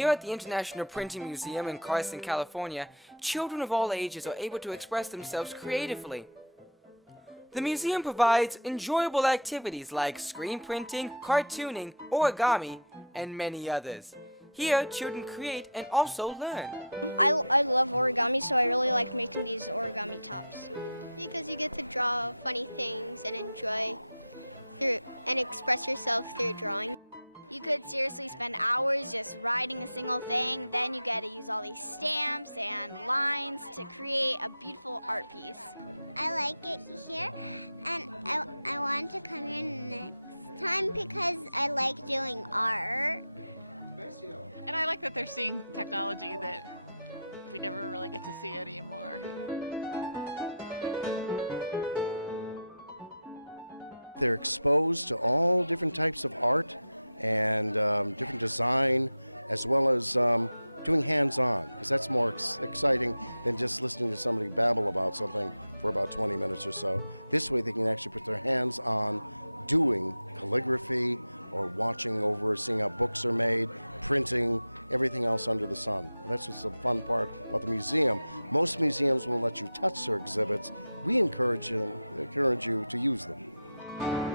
Here at the International Printing Museum in Carson, California, children of all ages are able to express themselves creatively. The museum provides enjoyable activities like screen printing, cartooning, origami, and many others. Here, children create and also learn. I love origami, so I really like making these origami tops. Because you get to draw funny things and enjoy through and express yourself through drawing. You could seriously spend hours just writing a single thing, then you get to use all these stamps and lines to create a beautiful art piece. I like it here, and I want to come here next time because I like doing art. And I like that they're seeing technology that we never really get to see anymore. They're exposed to all different types of art and different design, as well as doing hands-on, because that's more exciting than just listening to somebody babble about something for about 20 minutes or so. This way they can actually put their hands on doing calligraphy or watching over, seeing how books are made, printing, everything else under the sun. That's what's the fun part about the museum. Most museums will let you touch their exhibits. We encourage you to use them.